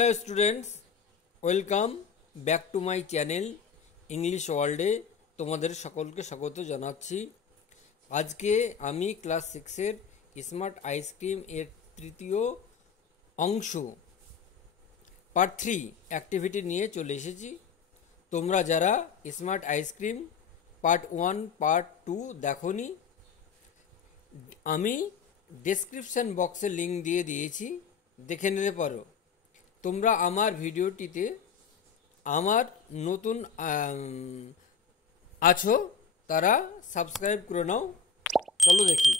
Hello students, welcome back to my channel English ওয়ার্ল্ডে তোমাদের সকলকে স্বাগত জানাচ্ছি। আজকে আমি ক্লাস 6-এর স্মার্ট আইসক্রিম এর তৃতীয় অংশ পার্ট 3 অ্যাক্টিভিটি নিয়ে চলে এসেছি। তোমরা যারা স্মার্ট আইসক্রিম পার্ট 1 পার্ট 2 দেখোনি, আমি ডেসক্রিপশন বক্সে লিঙ্ক দিয়ে দিয়েছি, দেখে নিতে পারো। তোমরা আমার ভিডিওটিতে আমার নতুন আছো, তারা সাবস্ক্রাইব করে নাও। চলো দেখি,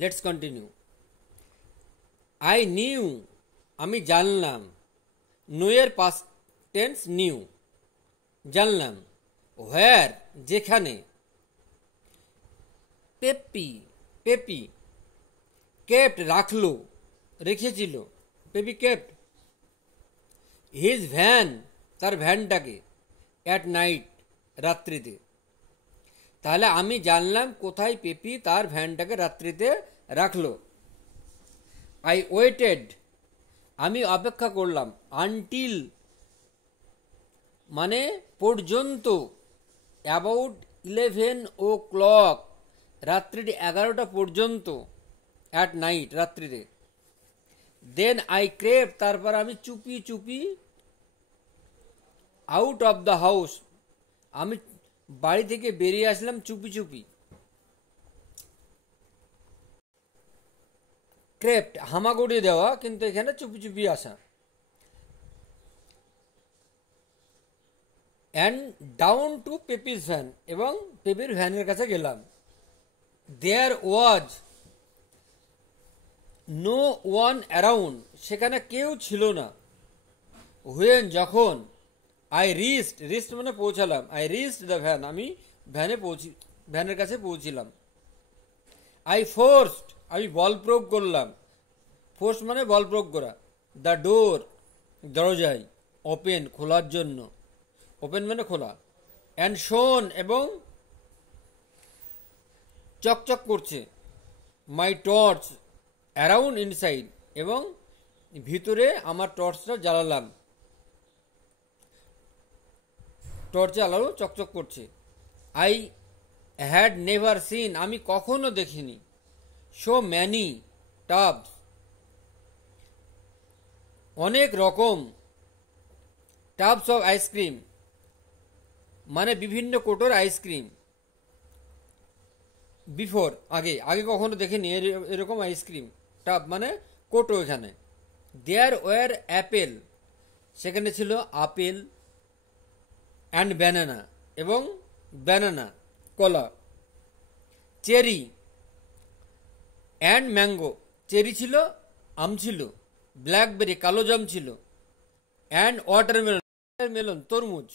লেটস কন্টিনিউ। আই নিউ, আমি জানলাম। নো এর পাস্ট টেন্স নিউ, জানলাম। হোয়ার, যেখানে। Peppy, peppy. কেপ্ট, রাখলো, রেখেছিল। পেপি কেপ্ট হিজ ভ্যান, তার ভ্যানটাকে। অ্যাট নাইট, রাত্রিতে। তাহলে আমি জানলাম কোথায় পেপি তার ভ্যানটাকে রাত্রিতে রাখলো। আই ওয়েটেড, আমি অপেক্ষা করলাম। আনটিল মানে পর্যন্ত। অ্যাবাউট 11 o'clock, রাত্রির 11টা পর্যন্ত। অ্যাট নাইট, রাত্রিতে। দেন আই ক্রেভ, তারপর আমি চুপি চুপি। আউট অফ দ্য হাউস, আমি বাড়ি থেকে বেরিয়ে আসলাম চুপি চুপি। ক্রেপ্ট, হামাগুড়ি দেওয়া, কিন্তু এখানে চুপি চুপি আসা। অ্যান্ড ডাউন টু পেপিস ভ্যান, এবং পেপির ভ্যানের কাছে গেলাম। দেয়ার ওয়াজ নো ওয়ান অ্যারাউন্ড, সেখানে কেউ ছিল না। হুয়েন, যখন। আই রিস্ট মানে পৌঁছালাম। আই রিস্ট দ্য ভ্যান, আমি ভ্যানের কাছে পৌঁছিলাম। আই ফোর্সড, আমি বল প্রয়োগ করলাম। ফোর্স মানে বল প্রয়োগ করা। দ্য ডোর, দরজায়। ওপেন, খোলার জন্য। ওপেন মানে খোলা। অ্যান্ড শোন, এবং চকচক করছে। মাই টর্চ অ্যারাউন্ড ইনসাইড, এবং ভিতরে আমার টর্চটা জ্বালালাম। টর্চে আলো চকচক করছে। আই হ্যাড নেভার সিন, আমি কখনো দেখিনি। সো ম্যানি টাবস, অনেক রকম। টাবস অফ আইসক্রিম মানে বিভিন্ন কোটোর আইসক্রিম। বিফোর, আগে কখনো দেখিনি এরকম আইসক্রিম। টাব মানে কোটো। এখানে দেয়ার ওয়ার অ্যাপেল, সেখানে ছিল আপেল। অ্যান্ড ব্যানানা, এবং ব্যানানা, কলা। চেরি অ্যান্ড ম্যাঙ্গো, চেরি ছিল, আম ছিল। ব্ল্যাকবেরি, কালো জাম ছিল। অ্যান্ড ওয়াটারমেলন, তরমুজ।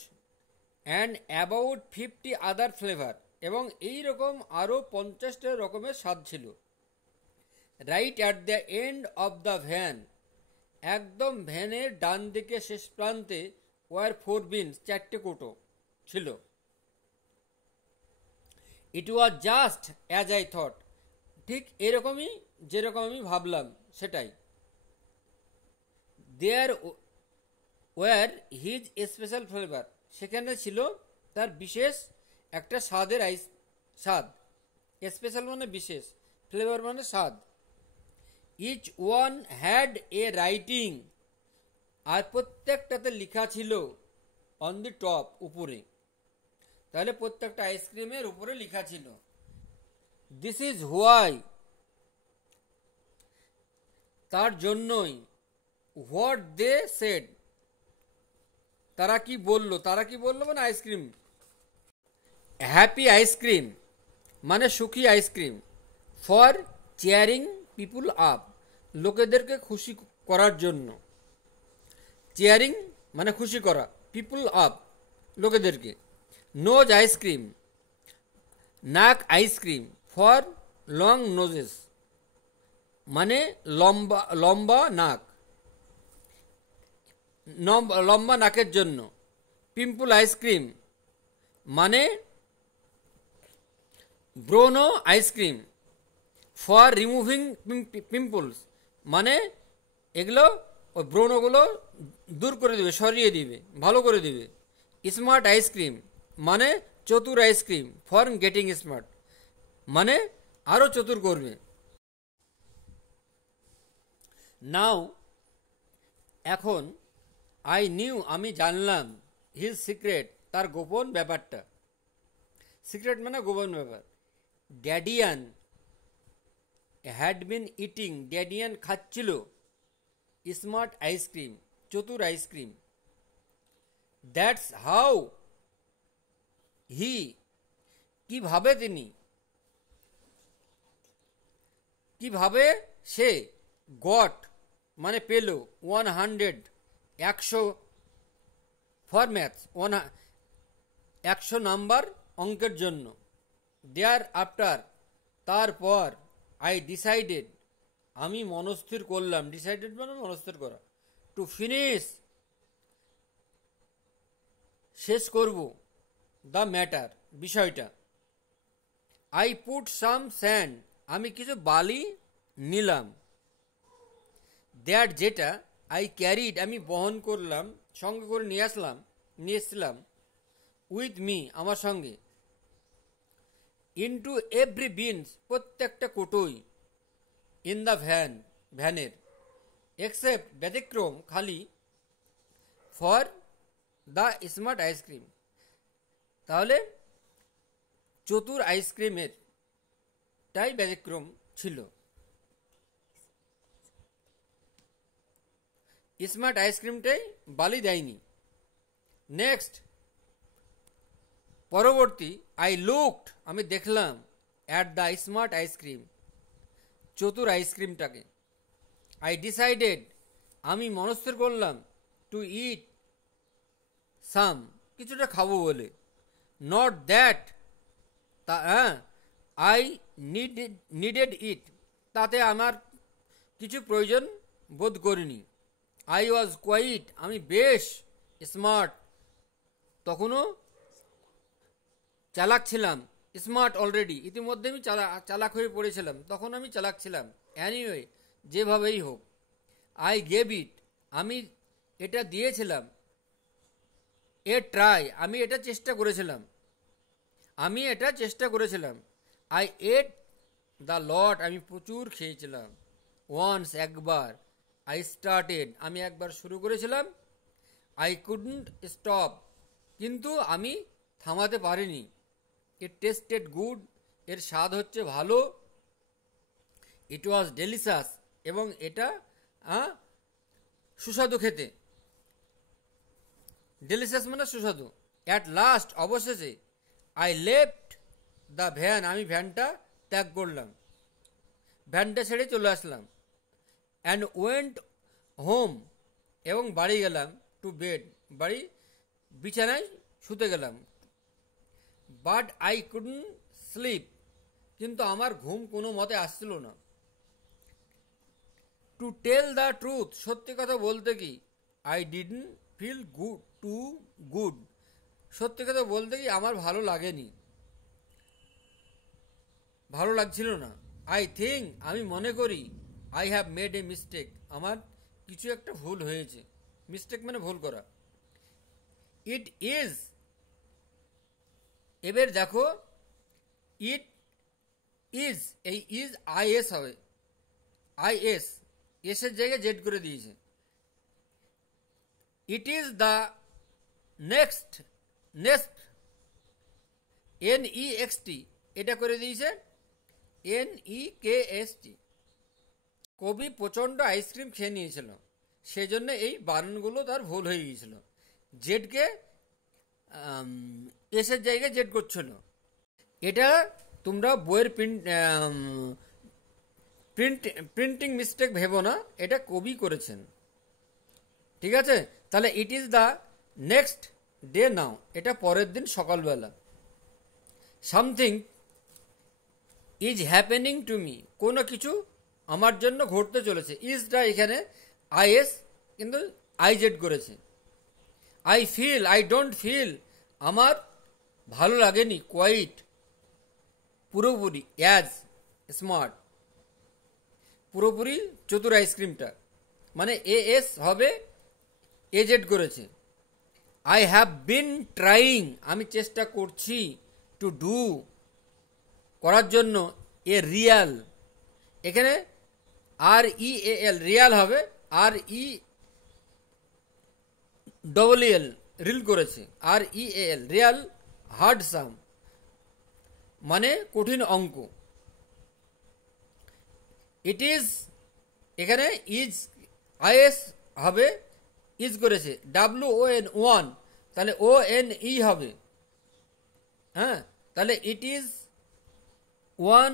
অ্যান্ড অ্যাবাউট 50 আদার ফ্লেভার, এবং এই রকম আরও 50টা রকমের স্বাদ ছিল। Right at the end of the van, একদম ভ্যানের ডান দিকে শেষ প্রান্তে। ওয়ার 4 বিনস, 4টে কোটো ছিল। It was just as I thought, ঠিক এরকমই যেরকম আমি ভাবলাম সেটাই। There were his special flavour, সেখানে ছিল তার বিশেষ একটা স্বাদের স্বাদ। স্পেশাল মানে বিশেষ, ফ্লেভার মানে স্বাদ। Each one had a writing, আর প্রত্যেকটাতে লেখা ছিল অন দি টপ, উপরে। তাহলে প্রত্যেকটা আইসক্রিমের উপরে লেখা ছিল দিস ইজ হোয়াই, তার জন্যই। হোয়াট দে সেড, তারা কি বললো মানে আইসক্রিম। হ্যাপি আইসক্রিম মানে সুখী ice cream. For cheering people up, লোকেদেরকে খুশি করার জন্য। চেয়ারিং মানে খুশি করা, পিপুল আপ লোকেদেরকে। নোজ আইসক্রিম, নাক আইসক্রিম। ফর লং নোজেস মানে লম্বা নাক, লম্বা নাকের জন্য। পিম্পল আইসক্রিম মানে ব্রোনো আইসক্রিম। ফর রিমুভিং পিম্পলস মানে এগুলো ওই ব্রণগুলো দূর করে দিবে, সরিয়ে দিবে, ভালো করে দিবে। স্মার্ট আইসক্রিম মানে চতুর আইসক্রিম, ফর গেটিং স্মার্ট মানে আরও চতুর করবে। নাও এখন, আই নিউ আমি জানলাম, হিজ সিক্রেট তার গোপন ব্যাপারটা। সিক্রেট মানে গোপন ব্যাপার। ড্যাডিয়ান হ্যাড বিন ইটিং, ড্যাডিয়ান খাচ্ছিল স্মার্ট আইসক্রিম, চতুর আইসক্রিম। দ্যাটস হাউ হি, কিভাবে তিনি, কিভাবে সে, গট মানে পেল 100 100 ফর ম্যাথস 100 নাম্বার অঙ্কের জন্য। দেয়ার আফটার তারপর, আই ডিসাইডেড আমি মনস্থির করলাম, ডিসাইডেড মানে মনস্থির করা, টু ফিনিশ শেষ করব, দ্য ম্যাটার বিষয়টা। আই পুট সাম স্যান্ড আমি কিছু বালি নিলাম, দ্যাট যেটা, আই ক্যারিড আমি বহন করলাম, সঙ্গে করে নিয়ে এসছিলাম, উইথ মি আমার সঙ্গে, ইনটু এভরি বিনস প্রত্যেকটা কোটোই, ইন দ্য ভ্যানের, এক্সেপ্ট ব্যতিক্রম খালি, ফর দ্য স্মার্ট আইসক্রিম তাহলে চতুর আইসক্রিমের টাই ব্যতিক্রম ছিল, স্মার্ট আইসক্রিমটাই বালি দেয়নি। নেক্সট পরবর্তী, আই লুকড আমি দেখলাম, অ্যাট দ্য স্মার্ট আইসক্রিম চতুর আইসক্রিমটাকে। আই ডিসাইডেড আমি মনস্থির করলাম, টু ইট সাম কিছুটা খাবো বলে, নট দ্যাট তা আই নিডেড ইট তাতে আমার কিছু প্রয়োজন বোধ করিনি। আই ওয়াজ কোয়াইট আমি বেশ স্মার্ট তখনও চালাক ছিলাম, স্মার্ট অলরেডি ইতিমধ্যে আমি চালাক হয়ে পড়েছিলাম, তখন আমি চালাক ছিলাম। অ্যানিওয়ে যেভাবেই হোক, আই গেভ ইট আমি এটা দিয়েছিলাম, এ ট্রাই আমি এটা চেষ্টা করেছিলাম, আই এট দ্য লট আমি প্রচুর খেয়েছিলাম, ওয়ান্স একবার, আই স্টার্টেড আমি একবার শুরু করেছিলাম, আই কুডন্ট স্টপ কিন্তু আমি থামাতে পারিনি, ইট টেস্টেড গুড এর স্বাদ হচ্ছে ভালো, ইট ওয়াজ ডেলিশাস এবং এটা সুস্বাদু খেতে, ডেলিশাস মানে সুস্বাদু। অ্যাট লাস্ট অবশেষে, আই লেফট দ্য ভ্যান আমি ভ্যানটা ত্যাগ করলাম, ভ্যানটা ছেড়ে চলে আসলাম, অ্যান্ড ওয়েন্ট হোম এবং বাড়ি গেলাম, টু বেড বাড়ি বিছানায় শুতে গেলাম। বাট আই কুডন্ট স্লিপ কিন্তু আমার ঘুম কোনো মতে আসছিল না। টু টেল দ্য ট্রুথ সত্যি কথা বলতে কি, আই ডিডন্ট ফিল গুড সত্যি কথা বলতে কি আমার ভালো লাগছিল না। আই থিঙ্ক আমি মনে করি, I have made a mistake আমার কিছু একটা ভুল হয়েছে, মিস্টেক মানে ভুল করা। ইট ইজ এবার দেখো, ইট ইজ এই ইজ আইএস হবে, আইএস এসের জায়গায় জেড করে দিয়েছে। ইট ইজ দ্য নেক্সট NEXT এটা করে দিয়েছে NEKST। কবি প্রচণ্ড আইসক্রিম খেয়ে নিয়েছিল, সেজন্য এই বানানগুলো তার ভুল হয়ে গিয়েছিল, জেডকে এসের জায়গায় জেড করছিল। এটা তোমরা বইয়ের প্রিন্টিং মিস্টেক ভেবো না, এটা কবি করেছেন, ঠিক আছে। তাহলে it is the next day now এটা পরের দিন সকালবেলা। Something is happening to me কোনো কিছু আমার জন্য ঘটতে চলেছে, ইজটা এখানে আইএস কিন্তু আইজেড করেছে। আই ডোন্ট ফিল আমার ভালো লাগেনি, কোয়াইট পুরোপুরি, অ্যাজ স্মার্ট পুরোপুরি চতুর আইসক্রিমটা, মানে এএস হবে এজেড করেছে। আই হ্যাভ বিন ট্রাইং, আমি চেষ্টা করছি, টু ডু করার জন্য, এ রিয়াল, এখানে আর ই এল রিয়াল হবে, আর ই ডবল এল রিল করেছে, আর ই এল রিয়াল হার্ড সাম, মানে কঠিন অঙ্ক। ইট ইজ, এখানে ইজ আইএস হবে ইজ করেছে, ডাব্লিউ ও এন ওয়ান, তাহলে ও এন ই হবে। হ্যাঁ, তাহলে it is one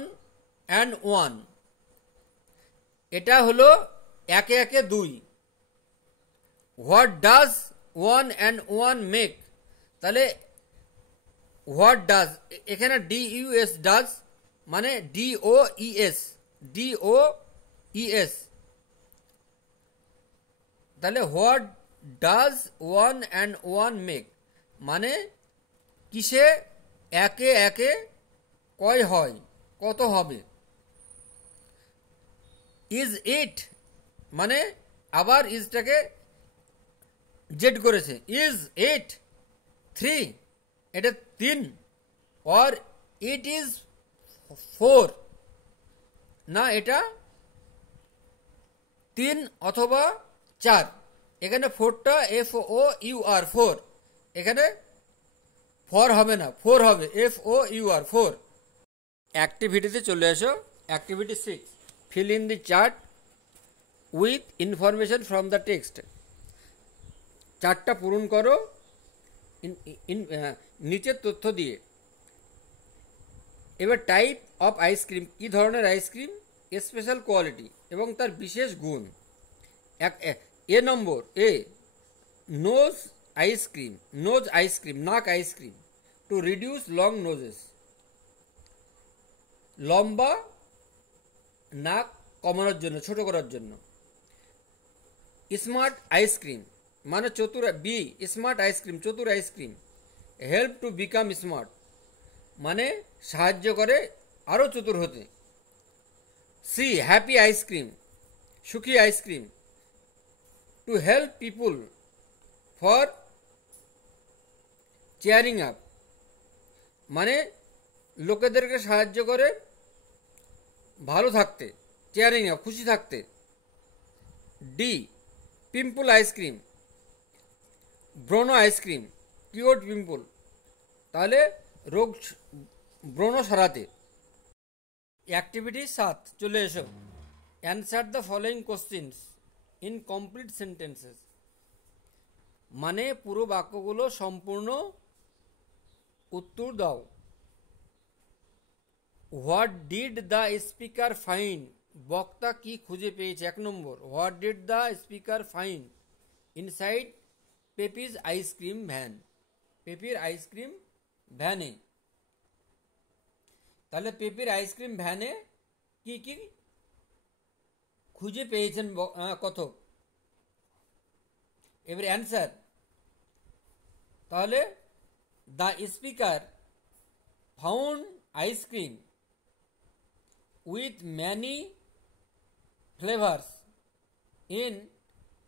and one, এটা হলো একে একে দুই। What does one and one make, তাহলে হোয়াট ডাজ, এখানে ডি ইউ এস ডাজ মানে ডি ও ই এস, ডি ও ই এস, তাহলে what does one and one make মানে কিসে একে একে কয় হয়, কত হবে। ইজ ইট মানে আবার ইজটাকে জেড করেছে, ইজ ইট থ্রি, এটা তিন, অর ইট ইজ ফোর, না এটা তিন অথবা চার, এখানে ফোরটা F O U R four, এখানে ফর হবে না, ফোর হবে F O U R four. অ্যাক্টিভিটিতে চলে আসো। Activity 6, fill in the chart with information from the text. চার্টটা পূরণ করো নিচের তথ্য দিয়ে। এবার টাইপ অফ আইসক্রিম, কি ধরনের আইসক্রিম, স্পেশাল কোয়ালিটি এবং তার বিশেষ গুণ। এ নম্বর, এ নোজ আইসক্রিম, নোজ আইসক্রিম নাক আইসক্রিম, টু রিডিউস লং নোজেস, লম্বা নাক কমানোর জন্য, ছোট করার জন্য। স্মার্ট আইসক্রিম মানে চতুর, বি স্মার্ট আইসক্রিম চতুর ice cream, help to become smart মানে সাহায্য করে আরও চতুর হতে। সি হ্যাপি আইসক্রিম সুখী ice cream, to help people for chairing up মানে লোকেদেরকে সাহায্য করে ভালো থাকতে, চেয়ারিং আপ খুশি থাকতে। ডি পিম্পল আইসক্রিম, ব্রণ আইসক্রিম কিওর পিম্পল, তাহলে রোগ ব্রণ সারাতে। অ্যাক্টিভিটি 7, চলে এসো। Answer the following questions in complete sentences মানে পুরো বাক্যগুলো সম্পূর্ণ উত্তর দাও। What did the speaker find, বক্তা কি খুঁজে পেয়েছে। 1 নম্বর, what did the speaker find inside Peppy's ice cream van, পেপির আইসক্রিম ভ্যানে, তাহলে পেপির আইসক্রিম ভ্যানে কি কি খুঁজে পেয়েছেন কথক। এবার অ্যান্সার, তাহলে the speaker found ice cream with many flavors in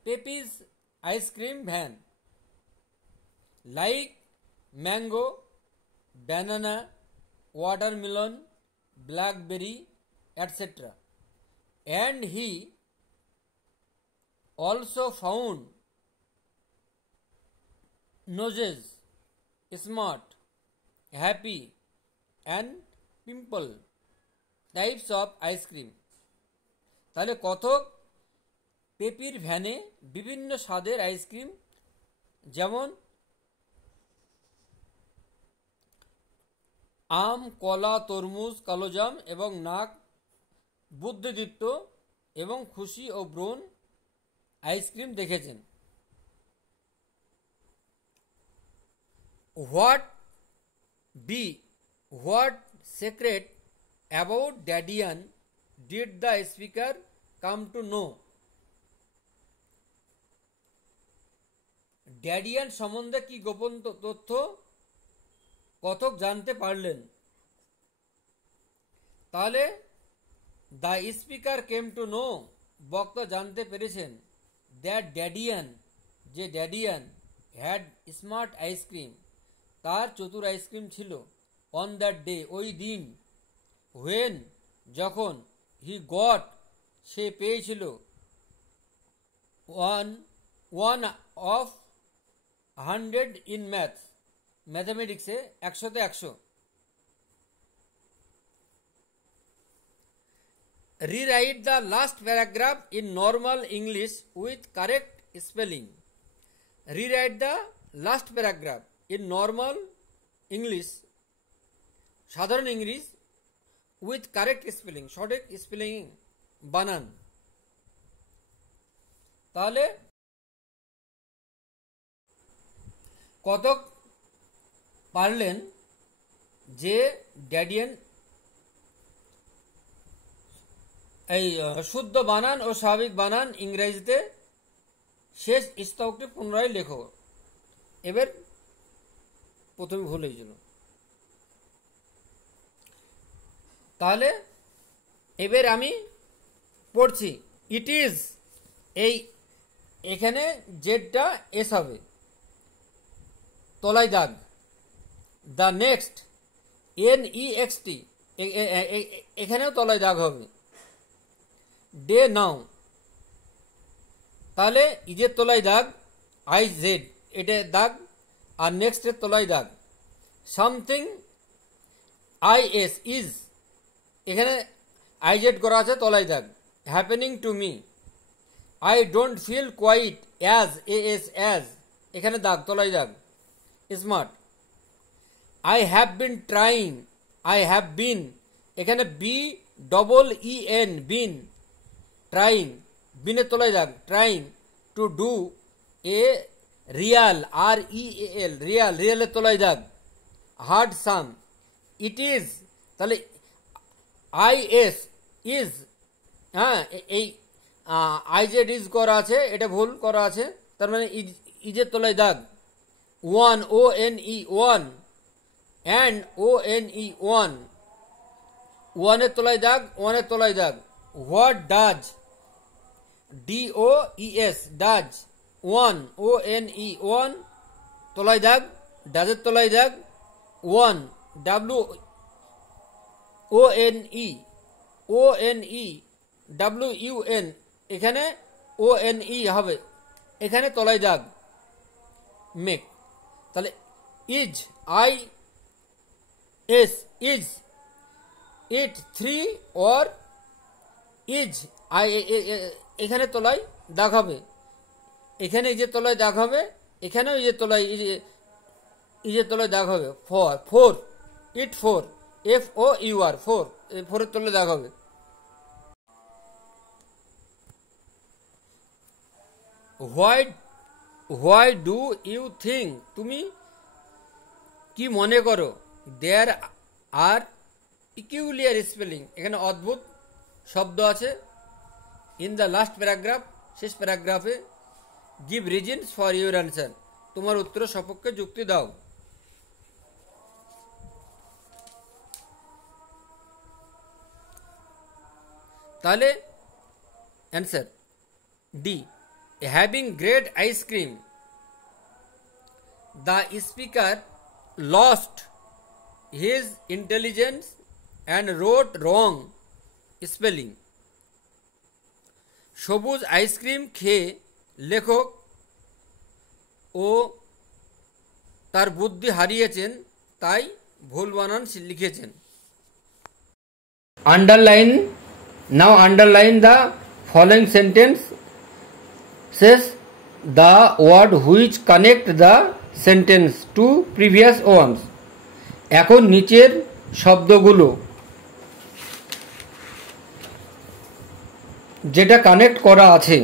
Pepe's ice cream van like mango, banana, watermelon, blackberry, etc. And he also found noses, smart, happy and pimple types of ice cream. তাহলে কথক পেপির ভ্যানে বিভিন্ন স্বাদের ice cream যেমন আম, কলা, তরমুজ, কালোজাম এবং নাক বুদ্ধিদীপ্ত এবং খুশি ও ব্রণ আইসক্রিম দেখেছেন। What be what secret about Dadian did the speaker come to know? Dadian সম্বন্ধে কি গোপন তথ্য কথক জানতে পারলেন। তাহলে the speaker came to know, বক্তা জানতে পেরেছেন। দ্যাট ড্যাডিয়ান, যে ড্যাডিয়ান হ্যাড স্মার্ট আইসক্রিম, তার চতুর আইসক্রিম ছিল, অন দ্যাট ডে, ওই দিন, হোয়েন, যখন, হি গট, সে পেয়েছিল, ওয়ান অফ 100 ইন ম্যাথস, ম্যাথামেটিক্সে 100-তে 100। Rewrite the last paragraph in normal English with correct spelling. Rewrite the last paragraph in normal English, সাধারণ ইংলিশ, with correct spelling, সঠিক স্পেলিং, বানান। তাহলে কতক পারলেন যে ড্যাডিয়ান এই শুদ্ধ বানান ও স্বাভাবিক বানান ইংরেজিতে শেষ স্তবকটি পুনরায় লেখো। এবার প্রথমে ভুল হয়েছিল, তাহলে এবার আমি পড়ছি। ইট ইজ, এই এখানে জেডটা এস হবে, তলায় দাগ। দ্য নেক্সট, NEXT, এখানেও তলায় দাগ হবে। ডে নাও, তাহলে ইজের তলায় দাগ, IZ এটা দাগ, আর নেক্সটের তলায় দাগ। সামথিং, IS, ইজ, এখানে IZ করা আছে, তলায় দাগ। Happening to me, I don't feel quite as, AS, as, এখানে দাগ, তলায় দাগ। Smart, I have been trying, I have been, এখানে BEEN, বিন, ট্রাইং, বিনের তলায় দাগ। Trying to do a real, REAL, real, রিয়ালের তলায় দাগ। হার্ড সাম, ইট ইজ, তাহলে IS, ইজ, হ্যাঁ, এই IZ ইজ করা আছে, এটা ভুল করা আছে, তার মানে ইজের তলায় দাগ। One, ONE, one, and ONE, one, ওয়ানের তলায় দাগ, ওয়ানের তলায় দাগ। What does, DOES, does, one, ONE, one, তলায় দাগ, ডাজের তলায় দাগ। ওয়ান, WONE, এখানে ONE হবে, এখানে তলায় দাগ। মেক, তাহলে is, IS, is, it, 3 or is, এখানে তলায় দাগ হবে, এখানে ইজের তলায় দাগ হবে, এখানেও ইজের তলায়, ইজের তলায় দাগ হবে। ফোর, ইট 4, FOUR, 4, এই 4-এর তলায় দাগ হবে। হোয়াই ডু ইউ থিঙ্ক, তুমি কি মনে করো। দেয়ার আর পিকিউলিয়ার স্পেলিং, এখানে অদ্ভুত শব্দ আছে। ইন দ্য লাস্ট প্যারাগ্রাফ, শেষ প্যারাগ্রাফে। Give reasons for your answer, তোমার উত্তর সপক্ষে যুক্তি দাও। তাহলে answer the, having green ice cream, the speaker lost his intelligence and wrote wrong spelling. সবুজ আইসক্রিম খেয়ে লেখক ও তার বুদ্ধি হারিয়েছেন, তাই ভুল বানান লিখেছেন। Underline, now underline the following sentences, the word which connect the sentence to previous ones. এখন নিচের শব্দগুলো যেটা কানেক্ট করা আছে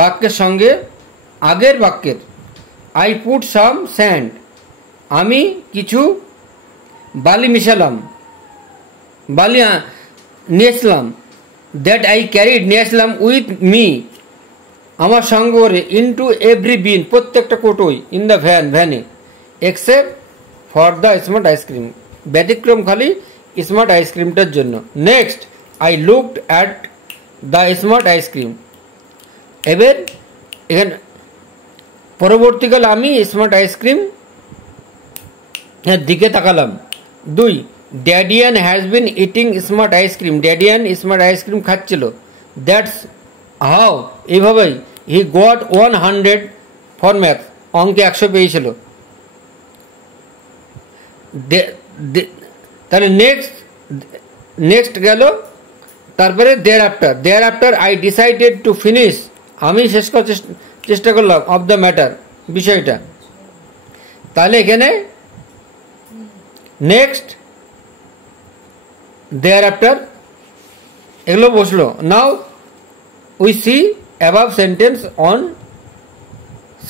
বাক্যের সঙ্গে আগের বাক্যের। আই পুট সাম স্যান্ড, আমি কিছু বালি মিশালাম, বালি নিয়েছিলাম। দ্যাট আই ক্যারিড, নিয়েছিলাম। উইথ মি, আমার সঙ্গে করে। ইনটু এভরি বিন, প্রত্যেকটা কোটোই। ইন দ্য ভ্যান, ভ্যানে। Except for the smart ice cream, ব্যতিক্রম খালি স্মার্ট আইসক্রিমটার জন্য। Next, I looked at the smart ice cream. এবার এখানে পরবর্তীকালে আমি স্মার্ট আইসক্রিম দিকে তাকালাম। 2 ড্যাডিয়ান has been eating smart ice cream, ড্যাডিয়ান smart ice cream খাচ্ছিল। দ্যাটস হাউ, এইভাবেই হি গট 100 ফর ম্যাথ, অঙ্কে 100 পেয়েছিল। তাহলে নেক্সট গেল, তারপরে thereafter I decided to finish, আমি শেষ করার চেষ্টা করলাম অফ দ্য ম্যাটার, বিষয়টা। তাহলে এখানে নেক্সট দেয়ার আফটার এগুলো বসলো। Now we see above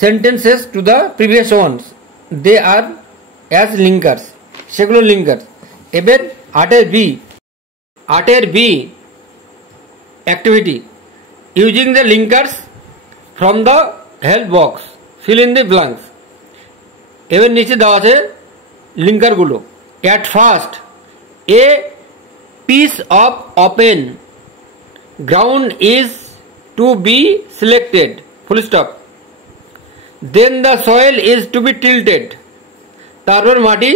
sentences to the previous ones, they are as linkers, সেগুলো লিঙ্কার। এবার 8 B activity, using the linkers from the help box, fill in the blanks. এবার নিচে দেওয়া আছে লিঙ্কারগুলো। At first a piece of open ground is to be selected, full stop. Then the soil is to be tilted, তারপর মাটি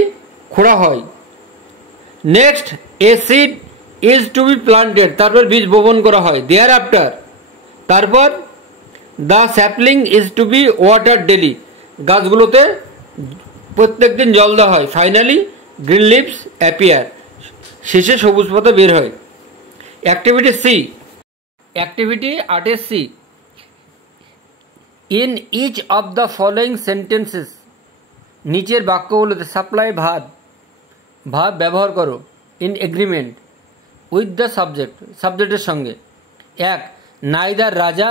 খোঁড়া হয়। Next a seed is to be planted, তারপর বীজ বপন করা হয়। দেয়ার আফটার, তারপর the sapling is to be water daily, গাছগুলোতে প্রত্যেক দিন জল দেওয়া হয়। ফাইনালি গ্রিন লিভস অ্যাপিয়ার, শেষে সবুজ পাতা বের হয়। Activity 8 C, in each of the following sentences, নিচের বাক্যগুলোতে সাপ্লাই ভাব ব্যবহার করো ইন এগ্রিমেন্ট উইথ দ্য সাবজেক্টের সঙ্গে। 1 neither Raja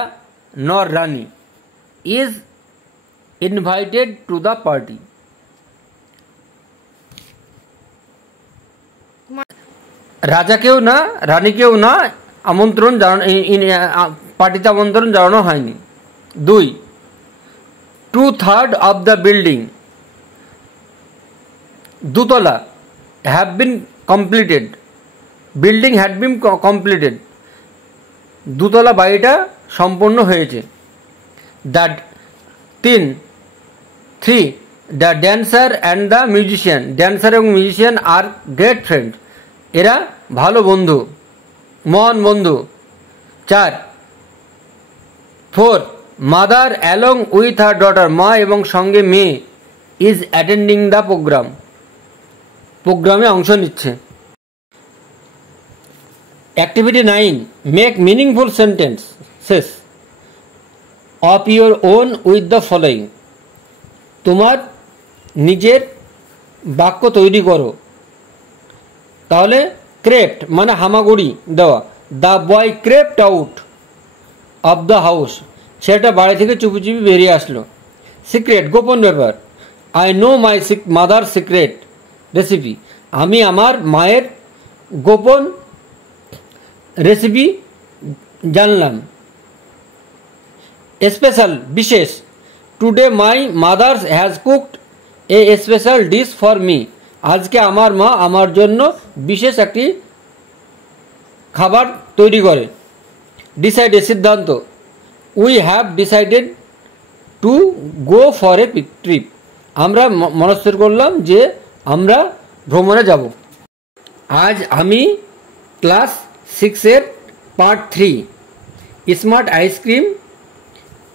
nor Rani is invited to the party, রাজাকেও না রানীকেও না আমন্ত্রণ পার্টিতে আমন্ত্রণ জানানো হয়নি। 2 2/3 অফ দ্য বিল্ডিং, দুতলা, have been completed, building had been completed, দুতলা বাড়িটা সম্পন্ন হয়েছে। 3 the dancer and the musician, dancer এবং মিউজিশিয়ান আর গ্রেট ফ্রেন্ড, এরা ভালো বন্ধু, মহান বন্ধু। 4 mother along with her daughter, মা এবং সঙ্গে মেয়ে, ইজ অ্যাটেন্ডিং দ্য প্রোগ্রামে অংশ নিচ্ছে। Activity 9 make meaningful sentences of your own with the following, তোমার নিজের বাক্য তৈরি করো। তাহলে ক্রেপ্ট মানে হামাগুড়ি দেওয়া, the boy crept out of the house, সেটা বাড়ি থেকে চুপি চুপি বেরিয়ে আসলো। সিক্রেট গোপন ব্যাপার, I know my mother secret recipe, আমি আমার মায়ের গোপন রেসিপি জানলাম। স্পেশাল বিশেষ, today my mother has cooked a special dish for me, আজকে আমার মা আমার জন্য বিশেষ একটি খাবার তৈরি করে। ডিসাইড সিদ্ধান্ত, we have decided to go for a trip, আমরা মনস্থির করলাম যে আমরা ভ্রমণে যাব। আজ আমি ক্লাস 6 পার্ট 3 স্মার্ট আইসক্রিম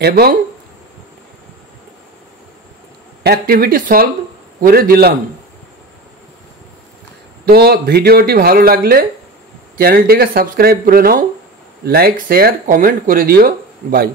এবং অ্যাক্টিভিটি সলভ করে দিলাম। তো ভিডিওটি ভালো লাগলে চ্যানেলটিকে সাবস্ক্রাইব করে নাও, লাইক শেয়ার কমেন্ট করে দিও। বাই।